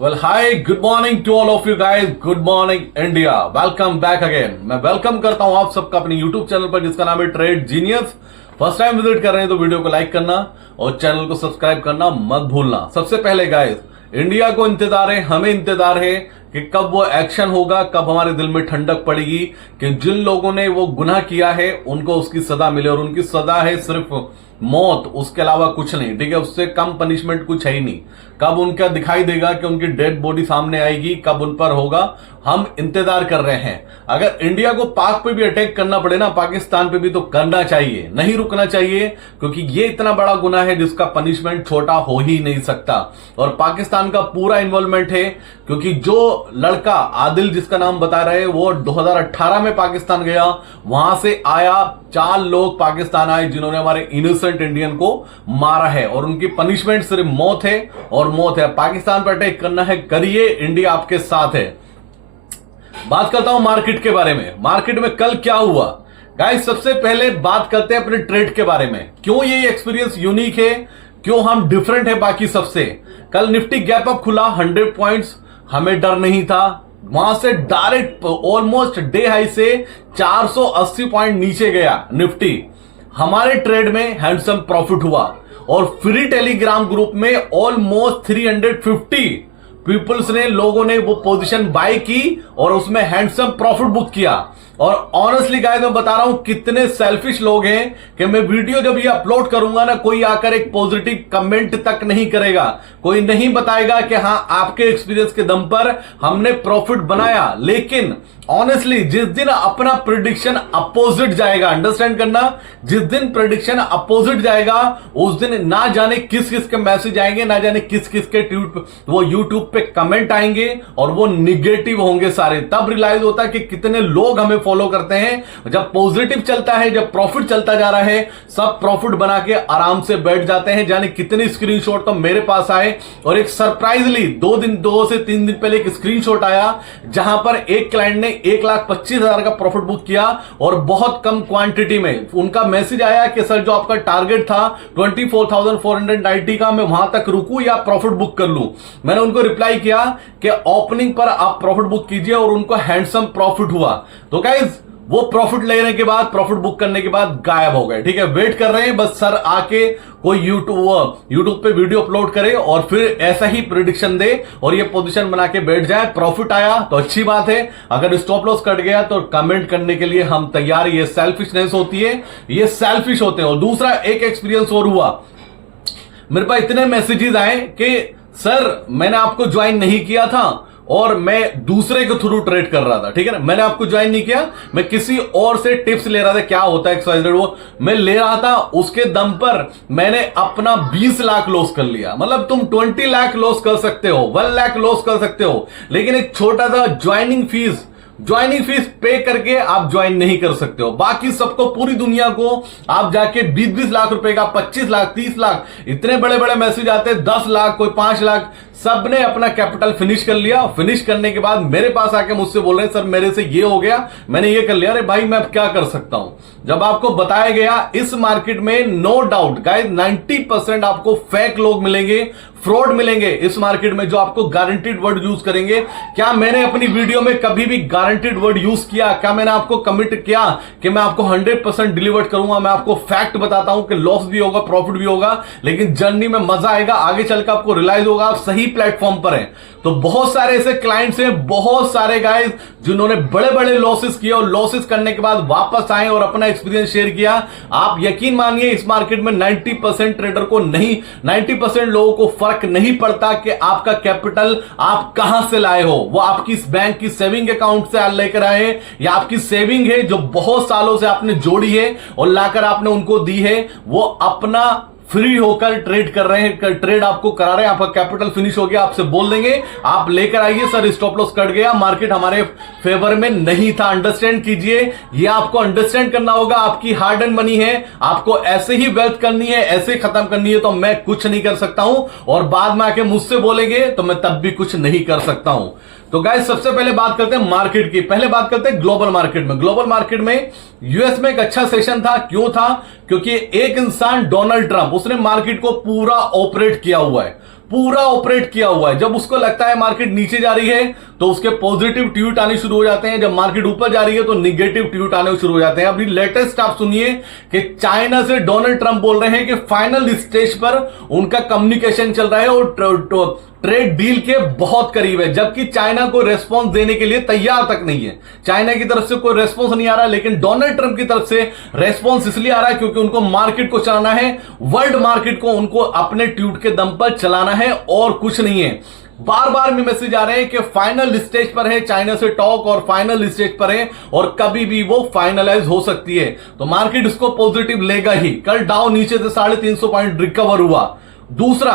Well, hi, good morning to all of you guys. Good morning, India. Welcome back again. मैं welcome करता हूं आप सबका अपने YouTube चैनल पर जिसका नाम है trade genius. First time visit कर रहे हैं तो वीडियो को लाइक करना और चैनल को सब्सक्राइब करना मत भूलना। सबसे पहले गाइस, इंडिया को इंतजार है, हमें इंतजार है कि कब वो एक्शन होगा, कब हमारे दिल में ठंडक पड़ेगी कि जिन लोगों ने वो गुनाह किया है उनको उसकी सजा मिले। और उनकी सजा है सिर्फ मौत, उसके अलावा कुछ नहीं। ठीक है, उससे कम पनिशमेंट कुछ है ही नहीं। कब उनका दिखाई देगा कि उनकी डेड बॉडी सामने आएगी, कब उन पर होगा, हम इंतजार कर रहे हैं। अगर इंडिया को पाक पे भी अटैक करना पड़े ना, पाकिस्तान पे भी तो करना चाहिए, नहीं रुकना चाहिए, क्योंकि ये इतना बड़ा गुनाह है जिसका पनिशमेंट छोटा हो ही नहीं सकता। और पाकिस्तान का पूरा इन्वॉल्वमेंट है, क्योंकि जो लड़का आदिल जिसका नाम बता रहे हैं वो 2018 में पाकिस्तान गया, वहां से आया 4 लोग पाकिस्तान आए जिन्होंने हमारे इनोसेंट इंडियन को मारा है और उनकी पनिशमेंट सिर्फ मौत है और मौत है। पाकिस्तान पर अटैक करना है, करिए, इंडिया आपके साथ है। बात करता हूं मार्केट के बारे में। मार्केट में कल क्या हुआ गाइस, सबसे पहले बात करते हैं अपने ट्रेड के बारे में। क्यों ये एक्सपीरियंस यूनिक है, क्यों हम डिफरेंट है बाकी सबसे। कल निफ्टी गैप अप खुला 100 पॉइंट्स, हमें डर नहीं था। वहां से डायरेक्ट ऑलमोस्ट डे हाई से 480 पॉइंट नीचे गया निफ्टी। हमारे ट्रेड में हैंडसम प्रॉफिट हुआ और फ्री टेलीग्राम ग्रुप में ऑलमोस्ट 350 पीपल्स ने, लोगों ने वो पोजीशन बाय की और उसमें हैंडसम प्रॉफिट बुक किया। और ऑनेस्टली गाइस मैं बता रहा हूं कितने सेल्फिश लोग हैं कि मैं वीडियो जब ये अपलोड करूंगा ना, कोई आकर एक पॉजिटिव कमेंट तक नहीं करेगा, कोई नहीं बताएगा कि हां आपके एक्सपीरियंस के दम पर हमने प्रॉफिट बनाया। लेकिन ऑनेस्टली जिस दिन अपना प्रिडिक्शन अपोजिट जाएगा, अंडरस्टैंड करना, जिस दिन प्रिडिक्शन अपोजिट जाएगा उस दिन ना जाने किस किस के मैसेज आएंगे, ना जाने किस किस के ट्वीट वो यूट्यूब पे कमेंट आएंगे और वो निगेटिव होंगे सारे। तब रियलाइज होता है कि कितने लोग हमें फॉलो करते हैं। जब पॉजिटिव चलता है, जब प्रॉफिट चलता जा रहा है, सब प्रॉफिट बना के आराम से बैठ जाते हैं। जाने कितने स्क्रीनशॉट तो मेरे पास आए और एक सरप्राइजली 2 से 3 दिन पहले एक स्क्रीनशॉट आया जहां पर एक क्लाइंट ने 1,25,000 का प्रॉफिट बुक किया और बहुत कम क्वांटिटी में। उनका मैसेज आया कि सर जो आपका टारगेट था 24,490 का, मैं वहां तक रुकूं या प्रॉफिट बुक कर लूं। मैंने उनको रिप्लाई किया कि ओपनिंग पर आप प्रॉफिट बुक कीजिए और उनको हैंडसम प्रॉफिट हुआ। तो गाइस वो प्रॉफिट लेने के बाद, प्रॉफिट बुक करने के बाद गायब हो गए। ठीक है, वेट कर रहे हैं बस सर आके कोई यूट्यूब पे वीडियो अपलोड करे और फिर ऐसा ही प्रिडिक्शन दे और ये पोजीशन बना के बैठ जाए। प्रॉफिट आया तो अच्छी बात है, अगर स्टॉप लॉस कट गया तो कमेंट करने के लिए हम तैयार। ये सेल्फिशनेस होती है, ये सेल्फिश होते हैं। और दूसरा एक एक्सपीरियंस और हुआ, मेरे पास इतने मैसेजेस आए कि सर मैंने आपको ज्वाइन नहीं किया था और मैं दूसरे के थ्रू ट्रेड कर रहा था। ठीक है ना, मैंने आपको ज्वाइन नहीं किया, मैं किसी और से टिप्स ले रहा था, क्या होता है XYZ, वो मैं ले रहा था। उसके दम पर मैंने अपना 20 लाख लॉस कर लिया। मतलब तुम 20 लाख लॉस कर सकते हो, 1 लाख लॉस कर सकते हो, लेकिन एक छोटा सा ज्वाइनिंग फीस पे करके आप ज्वाइन नहीं कर सकते हो। बाकी सबको, पूरी दुनिया को आप जाके 20-20 लाख रुपए का, 25 लाख, 30 लाख, इतने बड़े बड़े मैसेज आते हैं, 10 लाख, कोई 5 लाख, सबने अपना कैपिटल फिनिश कर लिया। फिनिश करने के बाद मेरे पास आके मुझसे बोल रहे हैं सर मेरे से ये हो गया, मैंने ये कर लिया। अरे भाई मैं अब क्या कर सकता हूं, जब आपको बताया गया। इस मार्केट में नो डाउट गाइस 90% आपको फेक लोग मिलेंगे, फ्रॉड मिलेंगे इस मार्केट में, जो आपको गारंटीड वर्ड यूज करेंगे। क्या मैंने अपनी वीडियो में कभी भी गारंटीड वर्ड यूज किया? क्या मैंने आपको कमिट किया कि मैं आपको 100% डिलीवर करूंगा? मैं आपको फैक्ट बताता हूं कि लॉस भी होगा, प्रॉफिट भी होगा, लेकिन जर्नी में मजा आएगा। आगे चलकर आपको रियलाइज होगा आप सही प्लेटफॉर्म पर हैं। तो बहुत सारे ऐसे क्लाइंट्स हैं, बहुत सारे गाइस जिन्होंने बड़े बड़े लॉसेस किए और लॉसेस करने के बाद वापस आए और अपना एक्सपीरियंस शेयर किया। आप यकीन मानिए इस मार्केट में 90% ट्रेडर को नहीं, 90% लोगों को फर्क नहीं पड़ता कि आपका कैपिटल आप कहां से लाए हो। वो आपकी बैंक की सेविंग अकाउंट से लेकर आए या आपकी सेविंग है जो बहुत सालों से आपने जोड़ी है और लाकर आपने उनको दी है, वो अपना फ्री होकर ट्रेड कर रहे हैं, ट्रेड आपको करा रहे हैं। आपका कैपिटल फिनिश हो गया, आपसे बोल देंगे आप लेकर आइए सर, स्टॉप लॉस कट गया, मार्केट हमारे फेवर में नहीं था। अंडरस्टैंड कीजिए, ये आपको अंडरस्टैंड करना होगा। आपकी हार्ड एंड मनी है, आपको ऐसे ही वेल्थ करनी है, ऐसे खत्म करनी है, तो मैं कुछ नहीं कर सकता हूं। और बाद में आके मुझसे बोलेंगे तो मैं तब भी कुछ नहीं कर सकता हूं। तो गाइस सबसे पहले बात करते हैं मार्केट की। पहले बात करते हैं ग्लोबल मार्केट में। ग्लोबल मार्केट में यूएस में एक अच्छा सेशन था। क्यों था? क्योंकि एक इंसान डोनाल्ड ट्रंप, उसने मार्केट को पूरा ऑपरेट किया हुआ है, पूरा ऑपरेट किया हुआ है। जब उसको लगता है मार्केट नीचे जा रही है तो उसके पॉजिटिव ट्वीट आने शुरू हो जाते हैं, जब मार्केट ऊपर जा रही है तो निगेटिव ट्वीट आने शुरू हो जाते हैं। अभी लेटेस्ट आप सुनिए कि चाइना से डोनाल्ड ट्रंप बोल रहे हैं कि फाइनल स्टेज पर उनका कम्युनिकेशन चल रहा है और ट्रेड डील के बहुत करीब है, जबकि चाइना को रेस्पॉन्स देने के लिए तैयार तक नहीं है। चाइना की तरफ से कोई रेस्पॉन्स नहीं आ रहा, लेकिन डोनाल्ड ट्रंप की तरफ से रेस्पॉन्स इसलिए आ रहा है क्योंकि उनको मार्केट को चलाना है, वर्ल्ड मार्केट को उनको अपने ट्वीट के दम पर चलाना है और कुछ नहीं है। बार बार में मैसेज आ रहे हैं कि फाइनल स्टेज पर है चाइना से टॉक और फाइनल स्टेज पर है और कभी भी वो फाइनलाइज हो सकती है, तो मार्केट इसको पॉजिटिव लेगा ही। कल डाउ नीचे से 350 पॉइंट रिकवर हुआ। दूसरा,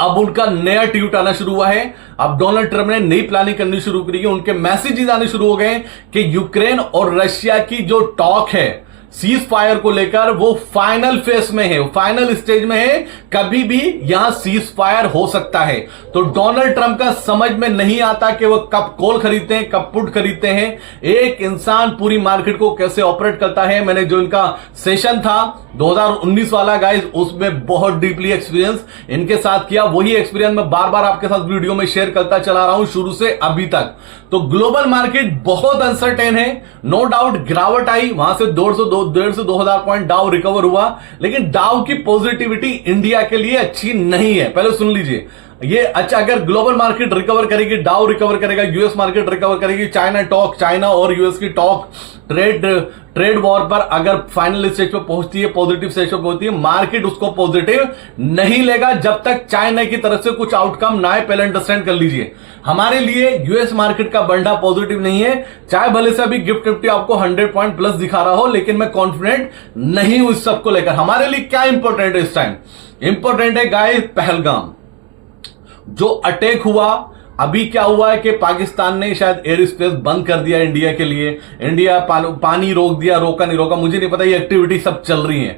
अब उनका नया ट्वीट आना शुरू हुआ है। अब डोनाल्ड ट्रंप ने नई प्लानिंग करनी शुरू करी है, उनके मैसेजेस आने शुरू हो गए कि यूक्रेन और रशिया की जो टॉक है सीज फायर को लेकर वो फाइनल फेस में है, फाइनल स्टेज में है, कभी भी यहां सीज फायर हो सकता है। तो डोनाल्ड ट्रंप का समझ में नहीं आता कि वो कब कॉल खरीदते हैं, कब पुट खरीदते हैं। एक इंसान पूरी मार्केट को कैसे ऑपरेट करता है, मैंने जो इनका सेशन था 2019 वाला गाइस, उसमें बहुत डीपली एक्सपीरियंस इनके साथ किया। वही एक्सपीरियंस मैं बार बार आपके साथ वीडियो में शेयर करता चला रहा हूं शुरू से अभी तक। तो ग्लोबल मार्केट बहुत अनसर्टेन है, नो डाउट। गिरावट आई, वहां से 1.5 से 2,000 पॉइंट डाउ रिकवर हुआ, लेकिन डाउ की पॉजिटिविटी इंडिया के लिए अच्छी नहीं है। पहले सुन लीजिए ये। अच्छा, अगर ग्लोबल मार्केट रिकवर करेगी, डाउ रिकवर करेगा, यूएस मार्केट रिकवर करेगी, चाइना और यूएस की टॉक ट्रेड वॉर पर अगर फाइनल स्टेज पर पहुंचती है, पॉजिटिव स्टेज पर पहुंचती है, मार्केट उसको पॉजिटिव नहीं लेगा जब तक चाइना की तरफ से कुछ आउटकम ना आए। पहले अंडरस्टैंड कर लीजिए, हमारे लिए यूएस मार्केट का बंडा पॉजिटिव नहीं है, चाहे भले से अभी गिफ्ट निफ्टी आपको 100 पॉइंट प्लस दिखा रहा हो, लेकिन मैं कॉन्फिडेंट नहीं हूं इस सब को लेकर। हमारे लिए क्या इंपॉर्टेंट है इस टाइम? इंपॉर्टेंट है गाइस पहलगाम जो अटैक हुआ। अभी क्या हुआ है कि पाकिस्तान ने शायद एयर स्पेस बंद कर दिया इंडिया के लिए, इंडिया पानी रोक दिया, रोका नहीं रोका मुझे नहीं पता, ये एक्टिविटी सब चल रही है।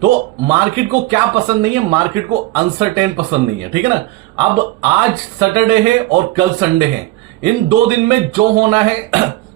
तो मार्केट को क्या पसंद नहीं है? मार्केट को अनसर्टेन पसंद नहीं है, ठीक है ना। अब आज सैटरडे है और कल संडे है, इन 2 दिन में जो होना है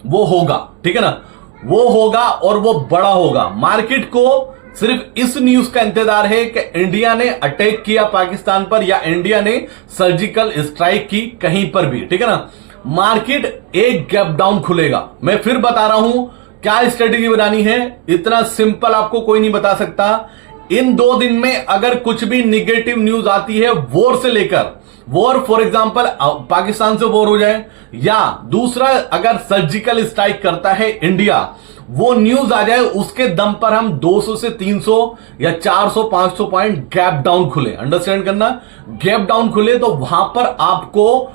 वो होगा, ठीक है ना, वो होगा और वो बड़ा होगा। मार्केट को सिर्फ इस न्यूज का इंतजार है कि इंडिया ने अटैक किया पाकिस्तान पर या इंडिया ने सर्जिकल स्ट्राइक की कहीं पर भी, ठीक है ना। मार्केट एक गैप डाउन खुलेगा। मैं फिर बता रहा हूं क्या स्ट्रेटेजी बनानी है, इतना सिंपल आपको कोई नहीं बता सकता। इन 2 दिन में अगर कुछ भी निगेटिव न्यूज आती है वॉर से लेकर, वॉर फॉर एग्जांपल पाकिस्तान से वॉर हो जाए, या दूसरा अगर सर्जिकल स्ट्राइक करता है इंडिया, वो न्यूज आ जाए, उसके दम पर हम 200 से 300 या 400-500 पॉइंट गैप डाउन खुले। अंडरस्टैंड करना, गैप डाउन खुले तो वहां पर आपको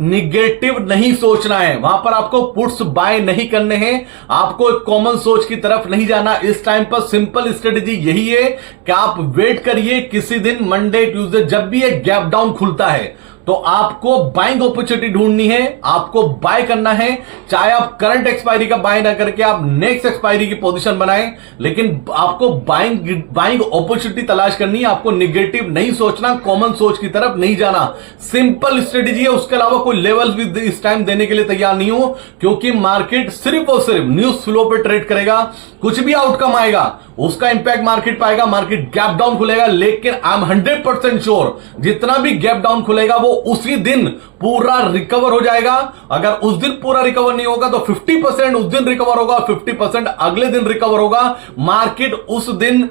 निगेटिव नहीं सोचना है, वहां पर आपको पुट्स बाय नहीं करने हैं, आपको एक कॉमन सोच की तरफ नहीं जाना। इस टाइम पर सिंपल स्ट्रेटेजी यही है कि आप वेट करिए, किसी दिन मंडे ट्यूसडे जब भी एक गैप डाउन खुलता है तो आपको बाइंग अपॉर्चुनिटी ढूंढनी है, आपको बाय करना है। चाहे आप करंट एक्सपायरी का बाय ना करके आप नेक्स्ट एक्सपायरी की पोजीशन बनाएं, लेकिन आपको बाइंग अपॉर्चुनिटी तलाश करनी है। आपको निगेटिव नहीं सोचना, कॉमन सोच की तरफ नहीं जाना। सिंपल स्ट्रेटेजी है, उसके अलावा कोई लेवल भी इस टाइम देने के लिए तैयार नहीं हूं, क्योंकि मार्केट सिर्फ और सिर्फ न्यूज फ्लो पे ट्रेड करेगा। कुछ भी आउटकम आएगा उसका इंपैक्ट मार्केट पाएगा, मार्केट गैप डाउन खुलेगा, लेकिन आई एम 100% श्योर जितना भी गैप डाउन खुलेगा वो उसी दिन पूरा रिकवर हो जाएगा। अगर उस दिन पूरा रिकवर नहीं होगा तो 50% उस दिन रिकवर होगा, 50% अगले दिन रिकवर होगा। मार्केट उस दिन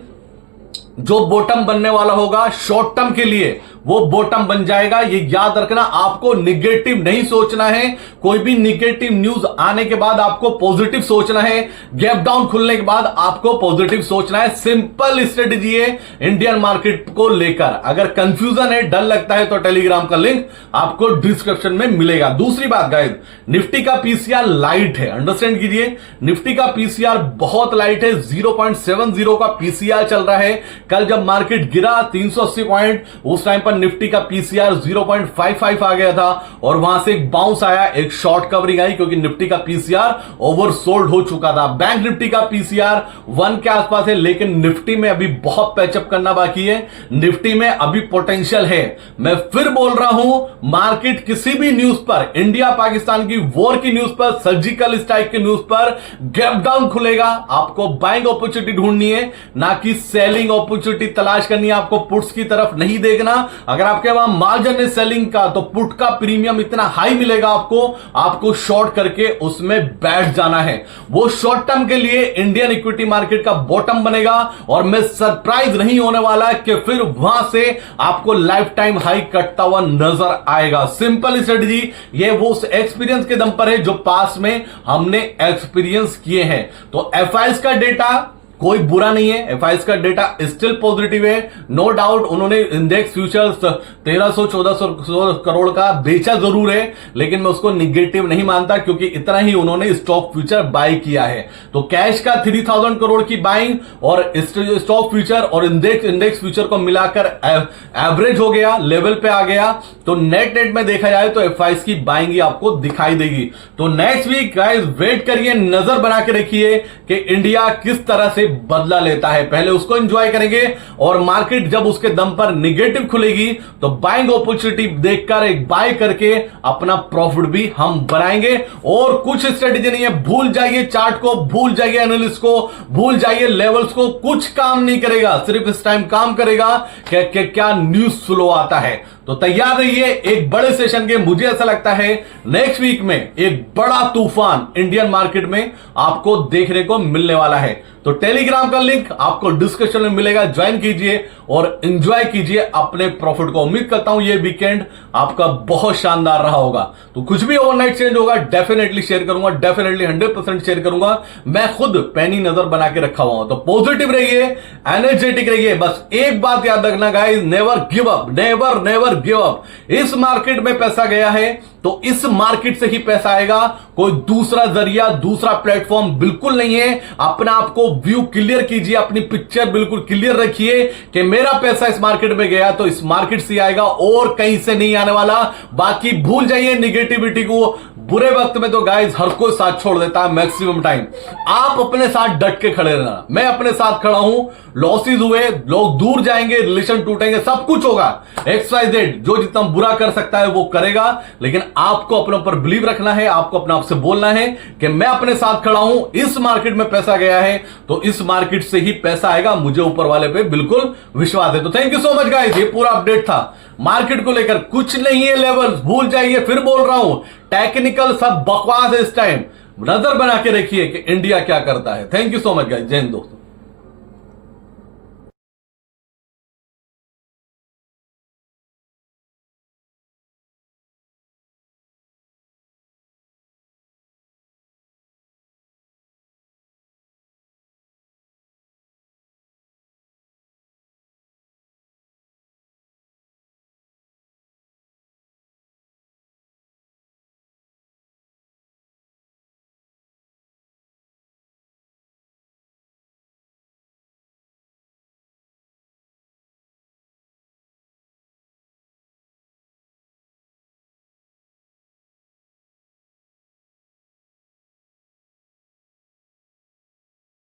जो बॉटम बनने वाला होगा शॉर्ट टर्म के लिए, वो बॉटम बन जाएगा। ये याद रखना, आपको निगेटिव नहीं सोचना है। कोई भी निगेटिव न्यूज आने के बाद आपको पॉजिटिव सोचना है, गैप डाउन खुलने के बाद आपको पॉजिटिव सोचना है। सिंपल स्ट्रेटेजी है इंडियन मार्केट को लेकर। अगर कंफ्यूजन है, डर लगता है, तो टेलीग्राम का लिंक आपको डिस्क्रिप्शन में मिलेगा। दूसरी बात गाइस, निफ्टी का पीसीआर लाइट है, अंडरस्टैंड कीजिए, निफ्टी का पीसीआर बहुत लाइट है, 0.70 का पीसीआर चल रहा है। कल जब मार्केट गिरा 380 पॉइंट, उस टाइम पर निफ्टी का पीसीआर 0.55 आ गया था और वहां से एक बाउंस आया, एक शॉर्ट कवरिंग आई, क्योंकि निफ्टी का पीसीआर ओवरसोल्ड हो चुका था। बैंक निफ्टी का पीसीआर 1 के आसपास है, लेकिन निफ्टी में अभी बहुत पैचअप करना बाकी है, निफ्टी में अभी पोटेंशियल है। मैं फिर बोल रहा हूं, मार्केट किसी भी न्यूज पर, इंडिया पाकिस्तान की वॉर की न्यूज पर, सर्जिकल स्ट्राइक की न्यूज पर गैप डाउन खुलेगा, आपको बाइंग अपॉर्चुनिटी ढूंढनी है, ना कि सेलिंग अपॉर्चुनिटी अपॉर्चुनिटी तलाश करनी है, आपको पुट्स की तरफ नहीं देखना। अगर आपके वहां मार्जिन है सेलिंग का, तो पुट का प्रीमियम इतना हाई मिलेगा आपको शॉर्ट करके उसमें बैठ जाना है। वो शॉर्ट टर्म के लिए इंडियन इक्विटी मार्केट का बॉटम बनेगा और मैं सरप्राइज नहीं होने वाला कि फिर वहां से आपको लाइफ टाइम हाई कटता हुआ नजर आएगा। सिंपल स्ट्रेटजी, ये वो एक्सपीरियंस के दम पर है जो पास में हमने एक्सपीरियंस किए हैं। तो एफआईएस का डेटा कोई बुरा नहीं है, एफआईएस का डेटा स्टिल पॉजिटिव है, नो डाउट। उन्होंने इंडेक्स फ्यूचर्स 1300-1400 करोड़ का बेचा जरूर है, लेकिन मैं उसको निगेटिव नहीं मानता क्योंकि इतना ही उन्होंने स्टॉक फ्यूचर बाय किया है। तो कैश का 3000 करोड़ की बाइंग और स्टॉक फ्यूचर और इंडेक्स फ्यूचर को मिलाकर एवरेज हो गया, लेवल पे आ गया। तो नेट में देखा जाए तो एफआईएस की बाइंग ही आपको दिखाई देगी। तो नेक्स्ट वीक गाइस वेट करिए, नजर बना के रखिए कि इंडिया किस तरह से बदला लेता है। पहले उसको एंजॉय करेंगे और मार्केट जब उसके दम पर निगेटिव खुलेगी तो बाइंग अपॉर्चुनिटी देखकर एक बाय करके अपना प्रॉफिट भी हम बनाएंगे। और कुछ स्ट्रेटेजी नहीं है, भूल जाइए चार्ट को, भूल जाइए एनालिस्ट को, भूल जाइए लेवल्स को, कुछ काम नहीं करेगा। सिर्फ इस टाइम काम करेगा कि क्या न्यूज फ्लो आता है। तो तैयार रहिए एक बड़े सेशन के। मुझे ऐसा लगता है नेक्स्ट वीक में एक बड़ा तूफान इंडियन मार्केट में आपको देखने को मिलने वाला है। तो टेलीग्राम का लिंक आपको डिस्क्रिप्शन में मिलेगा, ज्वाइन कीजिए और एंजॉय कीजिए अपने प्रॉफिट को। उम्मीद करता हूं ये वीकेंड आपका बहुत शानदार रहा होगा। तो कुछ भी ओवरनाइट चेंज होगा डेफिनेटली शेयर करूंगा, डेफिनेटली 100% शेयर करूंगा। मैं खुद पैनी नजर बना के रखा हुआ हूं। तो पॉजिटिव रहिए, एनर्जेटिक रहिए। बस एक बात याद रखना guys, never give up, never never give up. इस मार्केट में पैसा गया है तो इस मार्केट से ही पैसा आएगा, कोई दूसरा जरिया, दूसरा प्लेटफॉर्म बिल्कुल नहीं है। अपने आप को व्यू क्लियर कीजिए, अपनी पिक्चर बिल्कुल क्लियर रखिए कि मेरा पैसा इस मार्केट में गया तो इस मार्केट से आएगा और कहीं से नहीं आने वाला। बाकी भूल जाइए निगेटिविटी को। बुरे वक्त में तो गाइस हर कोई साथ छोड़ देता है मैक्सिमम टाइम। आप अपने साथ डट के खड़े रहना, मैं अपने साथ खड़ा हूं। लॉसेज हुए, लोग दूर जाएंगे, रिलेशन टूटेंगे, सब कुछ होगा, XYZ जो जितना बुरा कर सकता है वो करेगा, लेकिन आपको अपने ऊपर बिलीव रखना है। आपको अपने आप से बोलना है कि मैं अपने साथ खड़ा हूं, इस मार्केट में पैसा गया है तो इस मार्केट से ही पैसा आएगा, मुझे ऊपर वाले पे बिल्कुल विश्वास है। तो thank you so much guys, ये पूरा अपडेट था मार्केट को लेकर। कुछ नहीं है लेवल्स, भूल जाइए, फिर बोल रहा हूं टेक्निकल सब बकवास है इस टाइम। नजर बना के रखिए कि इंडिया क्या करता है। Thank you so much guys, जय हिंद दोस्तों।